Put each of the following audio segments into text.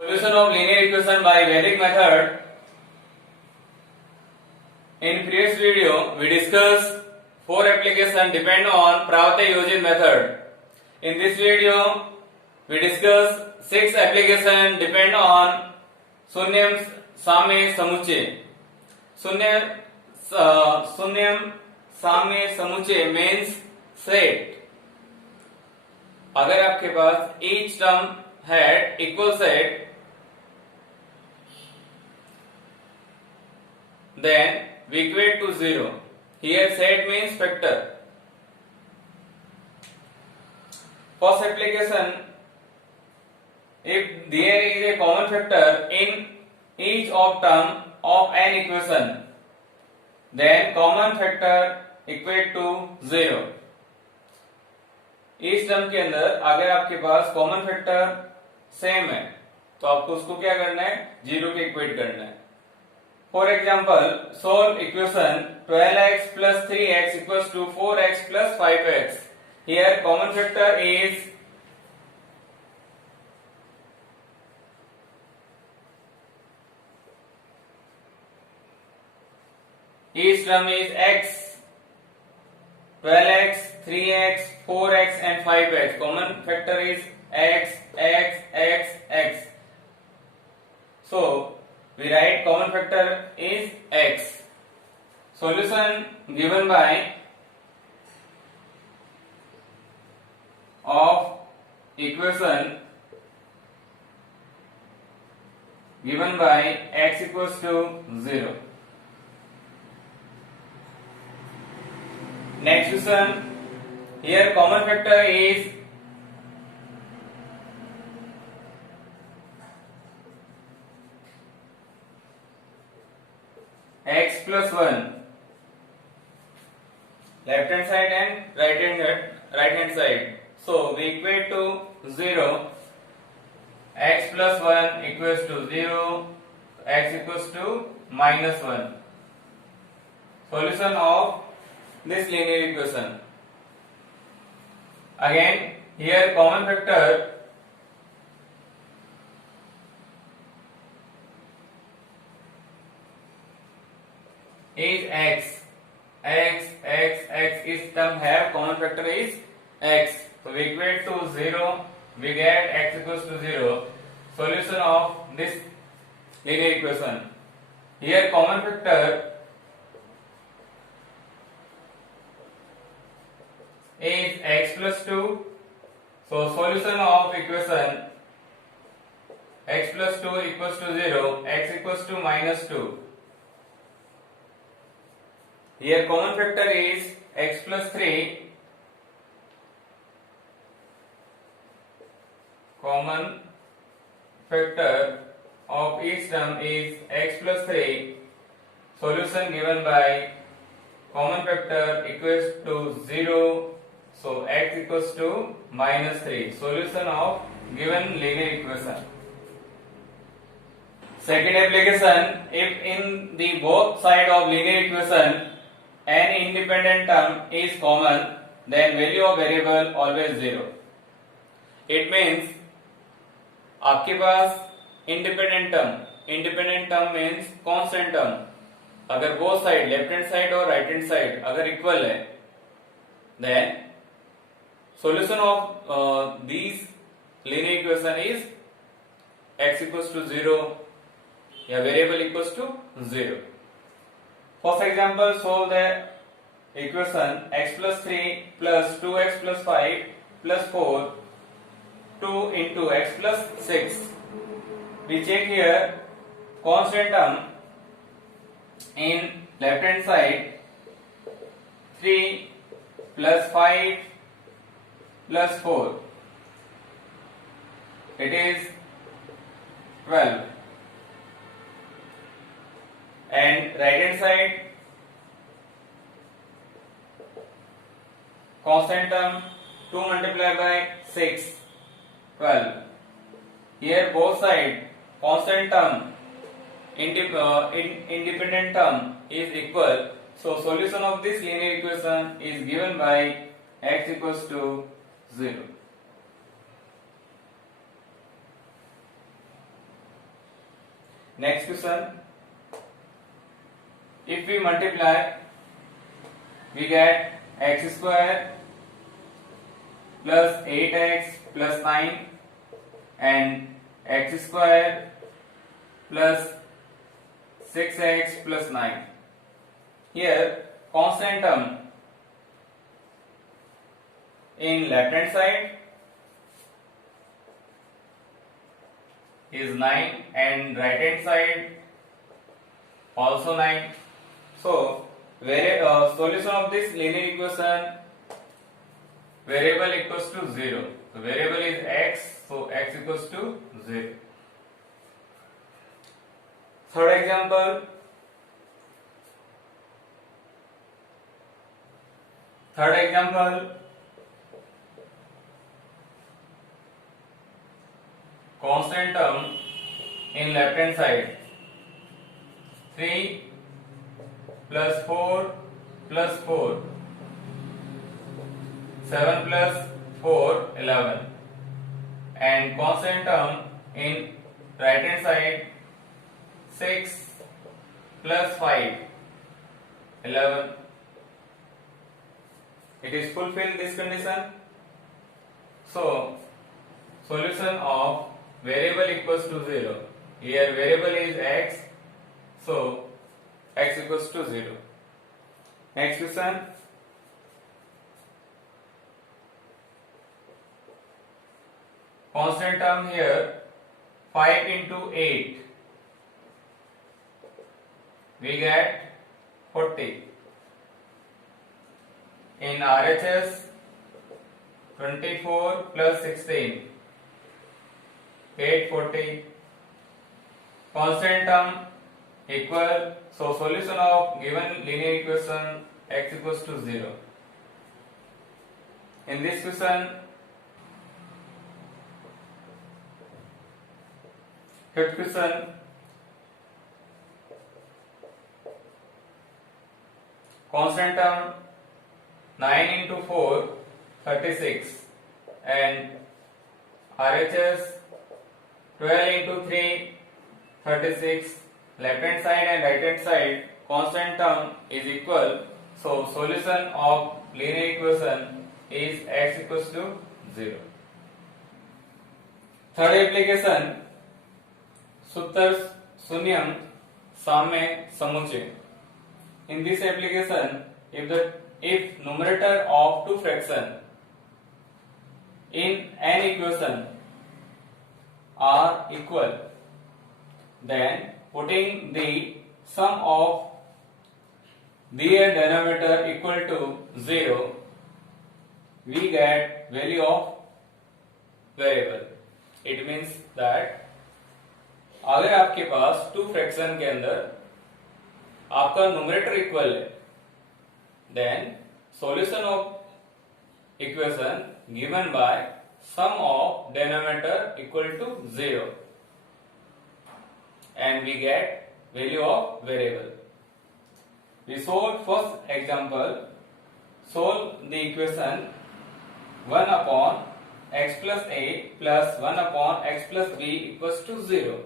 Solution of linear equation by Vedic method. In previous video, we discussed 4 applications depend on Pravate-Eugene method. In this video, we discuss 6 applications depend on Shunyam Samye Samuche. Shunyam Samye Samuche means set. अगर आपके पास each term had equal set, then we equate to 0. Here set means factor. First application, if there is a common factor in each of term of an equation, then common factor equate to 0. इस term के अंदर अगर आपके पास common factor same है तो आपको उसको क्या करना है, 0 के इक्वेट करना है. For example, solve equation 12x plus 3x equals to 4x plus 5x. Here common factor is each term is x. 12x, 3x, 4x and 5x. Common factor is x, x, x, x. So we write common factor is x. Solution given by of equation given by x equals to 0. Next question, here common factor is x plus 1, left hand side and right hand side. So we equate to 0. X plus 1 equals to 0. X equals to minus 1. Solution of this linear equation. Again, here common factor is x. X, x, x is term have common factor is x. So we equate to 0. We get x equals to 0. Solution of this linear equation. Here common factor is x plus 2. So solution of equation x plus 2 equals to 0, x equals to minus 2. Here common factor is x plus 3. Common factor of each term is x plus 3. Solution given by common factor equals to 0. So x equals to minus 3. Solution of given linear equation. Second application, if in the both side of linear equation an independent term is common, then value of variable always 0. It means आपके पास independent term means constant term. अगर both side left hand side और right hand side अगर equal है, then solution of these linear equation is x equals to 0 या variable equals to 0. First example, solve the equation x plus 3 plus 2x plus 5 plus 4 2 into x plus 6. We check here constant term in left hand side 3 plus 5 plus 4, it is 12, and right hand side constant term 2 multiplied by 6, 12. Here both side constant term independent term is equal. So solution of this linear equation is given by x equals to 0. Next question. If we multiply, we get x square plus 8x plus 9 and x square plus 6x plus 9. Here constant term in left hand side is 9 and right hand side also 9. So solution of this linear equation, variable equals to 0. So variable is x, so x equals to 0. Third example. Constant term in left hand side 3 plus 4 plus 4, 7 plus 4, 11, and constant term in right hand side 6 plus 5, 11. It is fulfilled this condition. So solution of variable equals to 0. Here variable is x, so x equals to 0. Next question. Constant term here 5 into 8, we get 40. In RHS 24 plus 16, 840. Constant term equal, so solution of given linear equation x equals to 0. In this question, fifth question, constant term 9 into 4, 36, and RHS 12 into 3, 36. Left hand side and right hand side constant term is equal, so solution of linear equation is x equals to 0. Third application, सूत्र शून्यम साम्य समुच्चय. In this application, if numerator of two fraction in an equation are equal, then putting the sum of their denominator equal to 0, we get value of variable. It means that अगर आपके पास to fraction के अंदर आपका numerator equal है, then solution of equation given by sum of denominator equal to 0 and we get value of variable. We solved first example. Solve the equation 1 upon x plus a plus 1 upon x plus b equals to 0.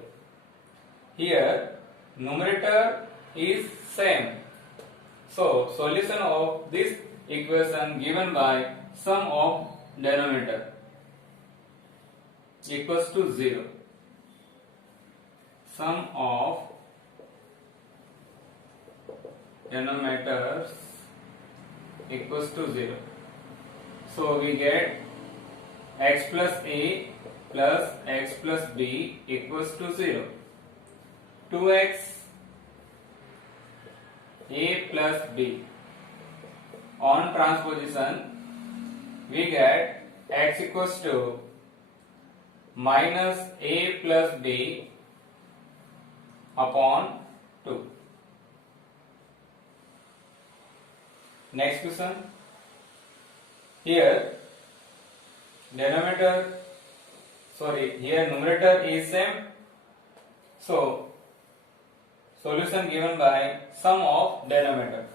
Here numerator is same, so solution of this equation given by sum of denominator equals to 0. Sum of denominators equals to 0. So we get x plus a plus x plus b equals to 0. 2x a plus b. On transposition, we get x equals to minus a plus b upon 2. Next question. Here numerator is same, so solution given by sum of denominator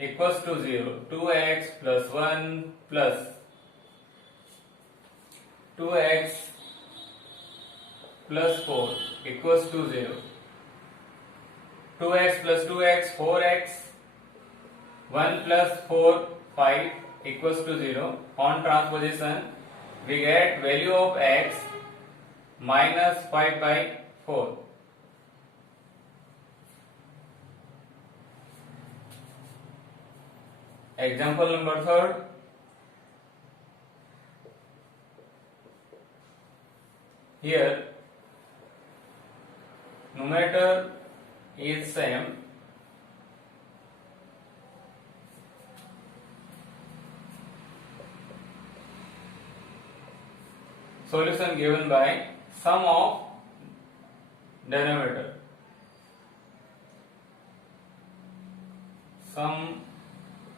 equals to 0. 2x plus 1 plus 2x plus 4 equals to 0. 2x plus 2x 4x, 1 plus 4 5 equals to 0. On transposition we get value of x minus 5 by 4. Example number 3. Here numerator is same, solution given by sum of denominator, sum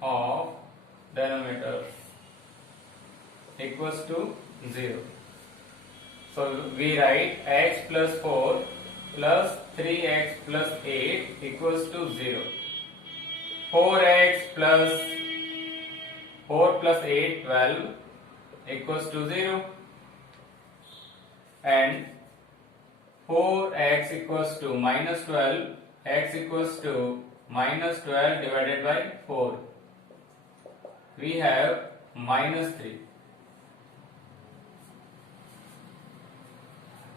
of denominators equals to 0. So we write x plus 4 plus 3x plus 8 equals to 0. 4x plus 4 plus 8 12 equals to 0, and 4x equals to minus 12, x equals to minus 12 divided by 4. We have minus 3.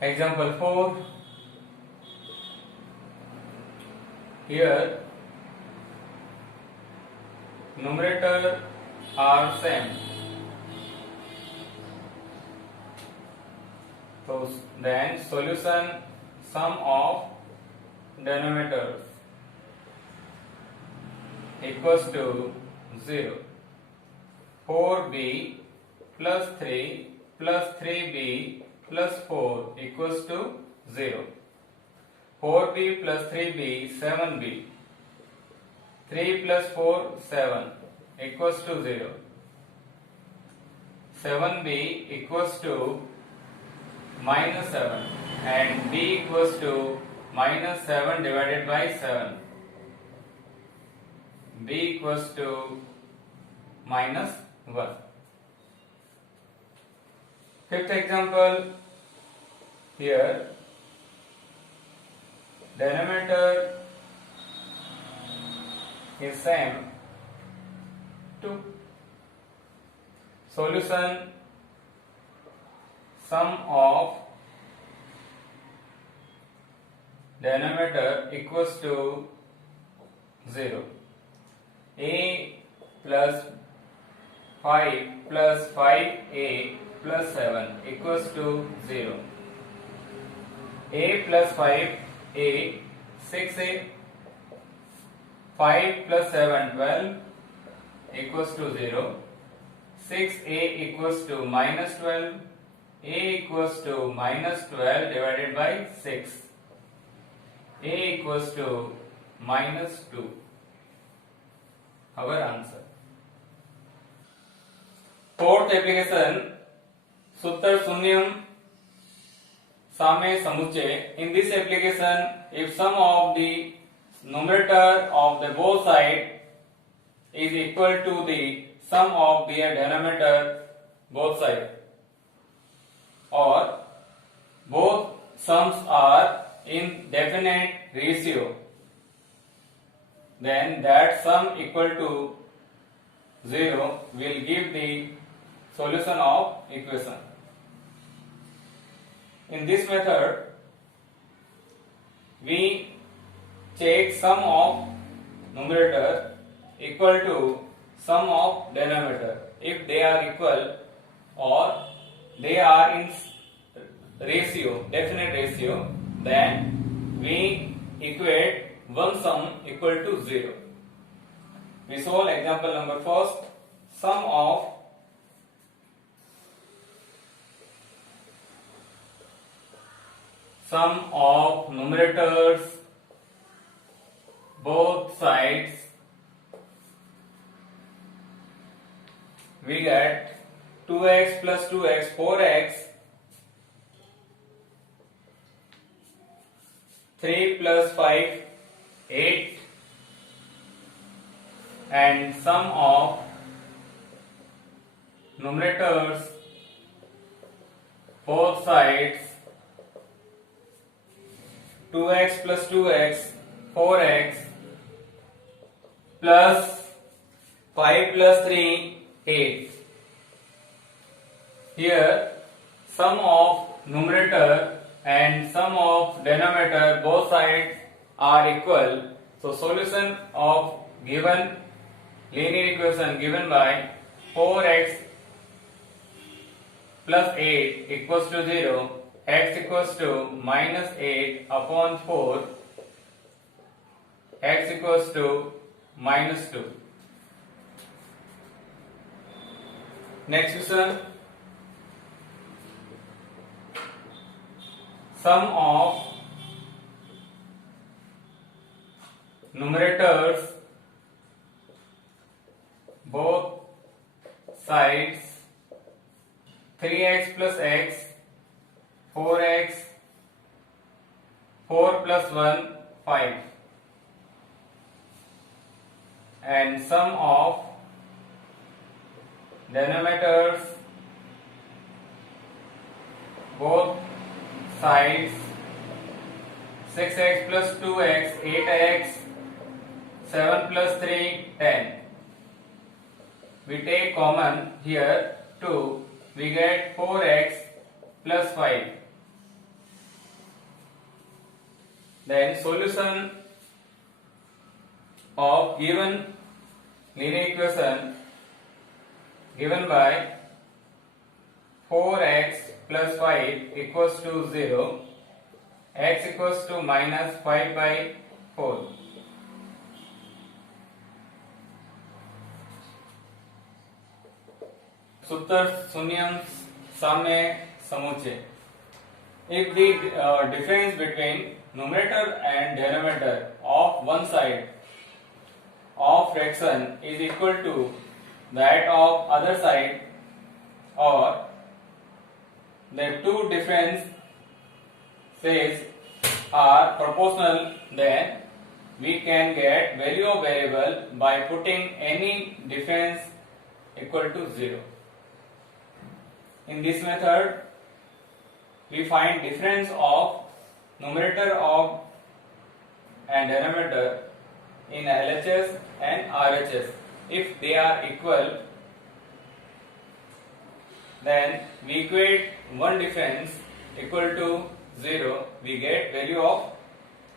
Example 4. Here numerator are same, so then solution sum of denominators equals to 0. 4b plus 3 plus 3b plus 4 equals to 0. 4b plus 3b 7b, 3 plus 4 7 equals to 0. 7b equals to minus 7 and b equals to minus 7 divided by 7. b equals to minus 1. Fifth example, here denominator is same, 2. Solution sum of denominator equals to 0. A plus 5 plus 5a plus 7 equals to 0. A plus 5a 6a, 5 plus 7 12 equals to 0. 6a equals to minus 12, a equals to minus 12 divided by 6, a equals to minus 2. Our answer. Fourth application, Sutra Sunyam Same Samuche. In this application, if sum of the numerator of the both sides is equal to the sum of their denominator both sides, or both sums are in definite ratio, then that sum equal to 0 will give the solution of equation. In this method, we check sum of numerator equal to sum of denominator. If they are equal or they are in ratio, definite ratio, then we equate one sum equal to 0. We solve example number first. Sum of numerators both sides, we get 2x plus 2x 4x, 3 plus 5 8, and sum of numerators both sides 2x plus 2x 4x plus 5 plus 3 8. Here sum of numerator and sum of denominator both sides are equal. So solution of given linear equation given by 4x plus 8 equals to 0, x equals to minus 8 upon 4, x equals to minus 2. Next question, sum of numerators both sides 3x plus x 4x 4 plus 1 5 and sum of denominators both sides 6x plus 2x 8x 7 plus 3 10. We take common here 2, we get 4x plus 5. Then solution of given linear equation given by 4x plus 5 equals to 0, x equals to minus 5 by 4. सूत्र शून्यम साम्य समुच्चय. If the difference between numerator and denominator of one side of fraction is equal to that of other side, or the two differences are proportional, then we can get value of variable by putting any difference equal to 0. In this method, we find difference of numerator of and denominator in LHS and RHS. If they are equal, then we equate one difference equal to 0, we get value of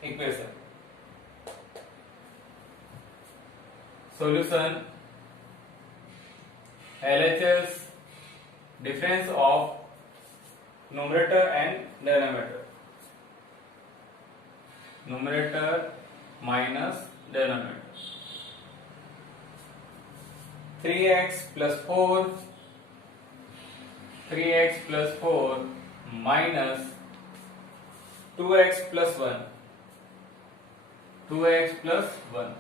equation. Solution: LHS difference of numerator and denominator. Numerator minus denominator. 3x plus 4 minus 2x plus 1.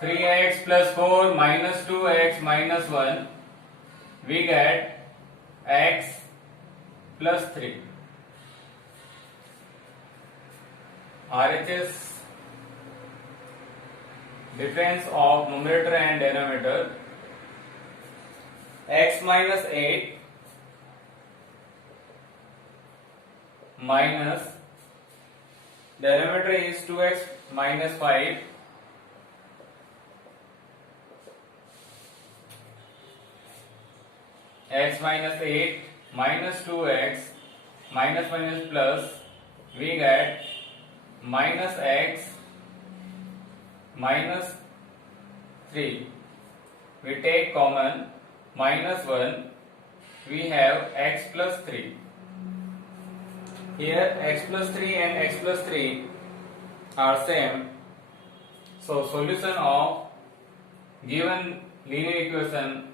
3x plus 4 minus 2x minus 1, we get x plus 3. RHS difference of numerator and denominator. X minus 8 minus denominator is 2x minus 5 x minus 8 minus 2x minus plus, we get minus x minus 3. We take common minus 1, we have x plus 3. Here x plus 3 and x plus 3 are same. So solution of given linear equation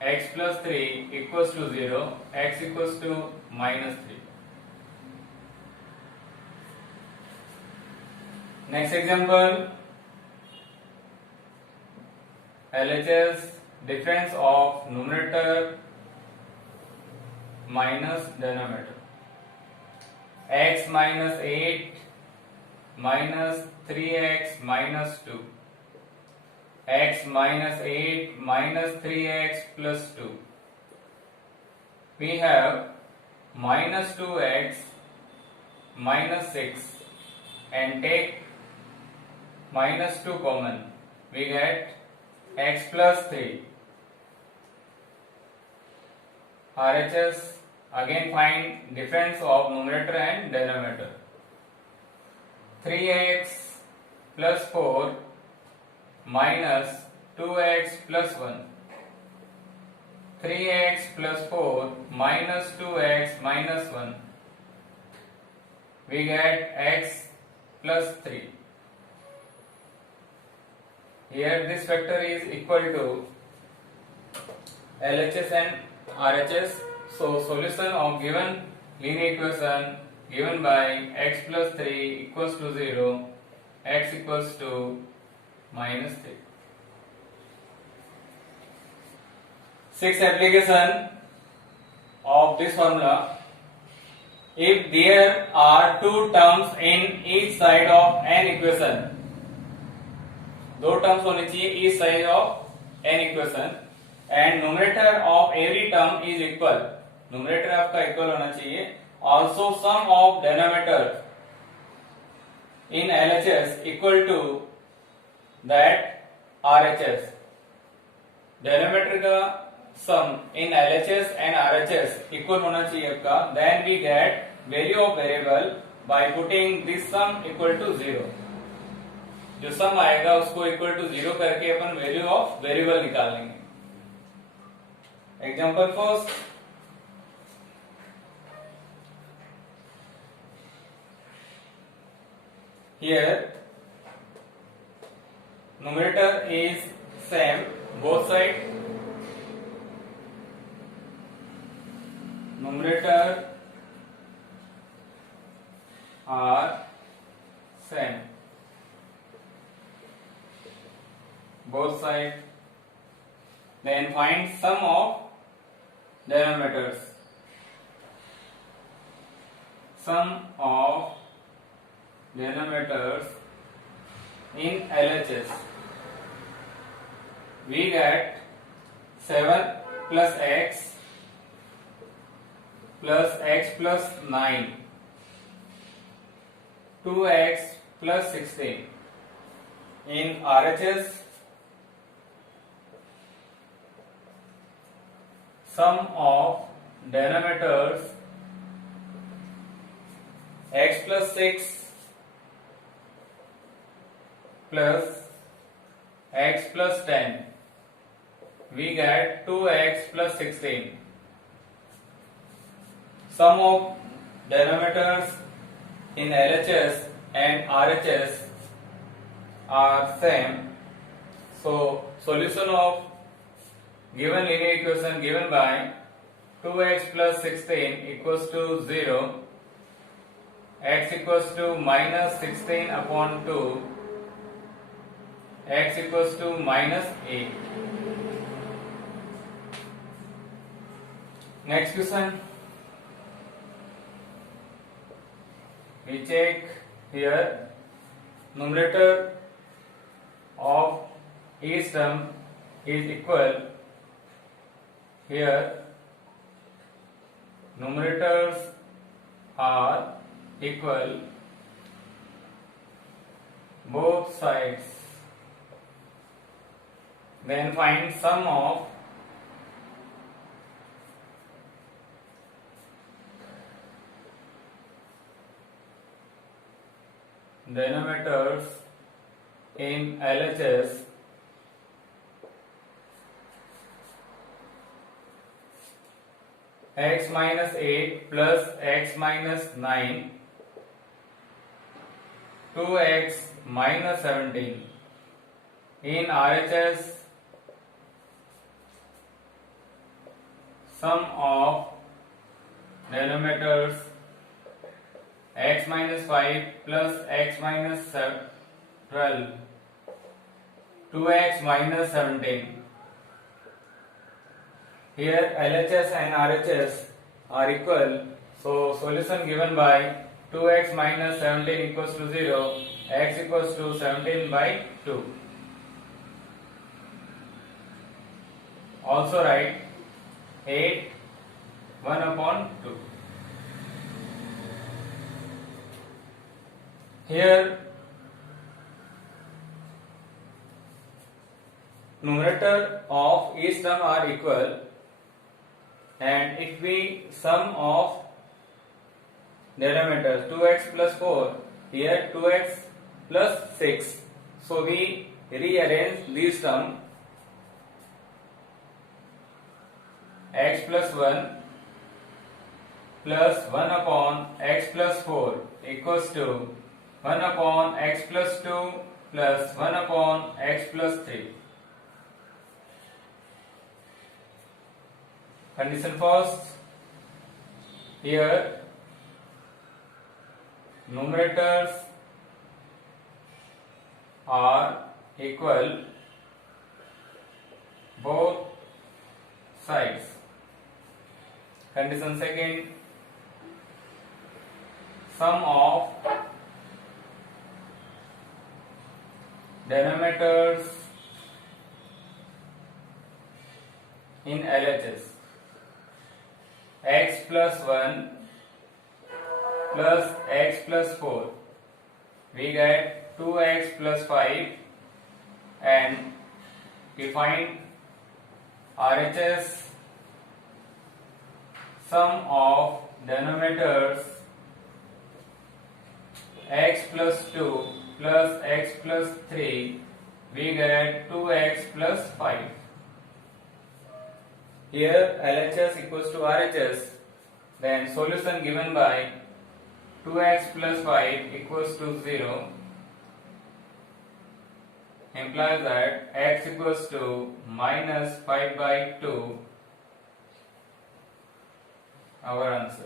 x plus 3 equals to 0, x equals to minus 3. Next example, LHS difference of numerator minus denominator. X minus 8 minus 3x minus 2. X minus 8 minus 3x plus 2. We have minus 2x minus 6 and take minus 2 common, we get x plus 3. RHS, again find difference of numerator and denominator. 3x plus 4 minus 2x plus 1. 3x plus 4 minus 2x minus 1. We get x plus 3. Here this vector is equal to LHS and RHS. So solution of given linear equation given by x plus 3 equals to 0, x equals to minus 3. Sixth application of this formula. If there are two terms in each side of an equation, दो terms होने चाहिए each side of an equation, and numerator of every term is equal, numerator आपका equal होना चाहिए. Also sum of denominator in LHS equal to that RHS. Denominator का sum in LHS and RHS equal होना चाहिए आपका. Then we get value of variable by putting this sum equal to 0. जो सम आएगा उसको इक्वल टू 0 करके अपन value of variable निकाल लेंगे. Example first, here numerator is same both side, numerator are same both side. Then find sum of denominators. Sum of denominators in LHS. We get 7 plus x plus 9, 2x plus 16. In RHS, sum of denominators x plus 6 plus x plus 10, we get 2x plus 16. Sum of denominators in LHS and RHS are same. So solution of given linear equation given by 2x plus 16 equals to 0, x equals to minus 16 upon 2, x equals to minus 8. Next question, we check here numerator of each term is equal. Here numerators are equal both sides. Then find sum of denominators in LHS. X minus 8 plus x minus 9, 2x minus 17. In RHS, sum of denominators x minus 5 plus x minus 12, 2x minus 17. Here LHS and RHS are equal, so solution given by 2x minus 17 equals to 0, x equals to 17 by 2. Also write 8 1 upon 2. Here numerator of each term are equal, and if we sum of denominators 2x plus 4, here 2x plus 6, so we rearrange these terms. X plus 1 plus 1 upon x plus 4 equals to 1 upon x plus 2 plus 1 upon x plus 3. Condition first, here numerators are equal both sides. Condition second, sum of denominators in LHS. X plus 1 plus x plus 4, we get 2x plus 5, and we find RHS sum of denominators x plus 2 plus x plus 3, we get 2x plus 5. Here LHS equals to RHS, then solution given by 2x plus 5 equals to 0 implies that x equals to minus 5 by 2, our answer.